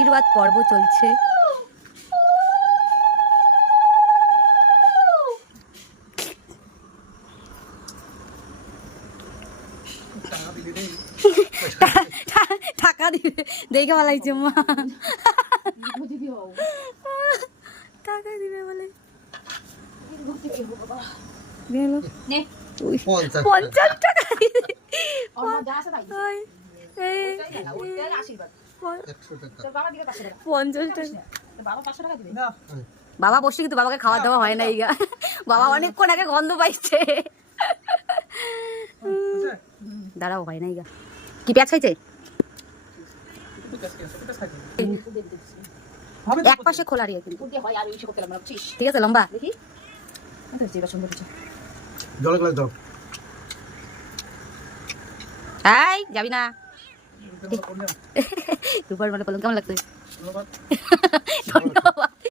আশীর্বাদ পর্ব চলছে। টাকা দিবে দেখে ভালো লাগছে মা, টাকা দিবে বলে 50 টাকা দিবে। 50 টাকা বাবা বসে, কিন্তু বাবাকে খাওয়া দাওয়া হয় না। এই বাবা অনেকক্ষণ আগে গন্ধ পাইছে। দাঁড়াও, হয় না। কি পেঁয়াজ খাইছে? এক পাশে খোলা রে, ঠিক আছে লম্বা। এই যাবি না? দুবার মানে বললাম, কেমন লাগছে? ধন্যবাদ।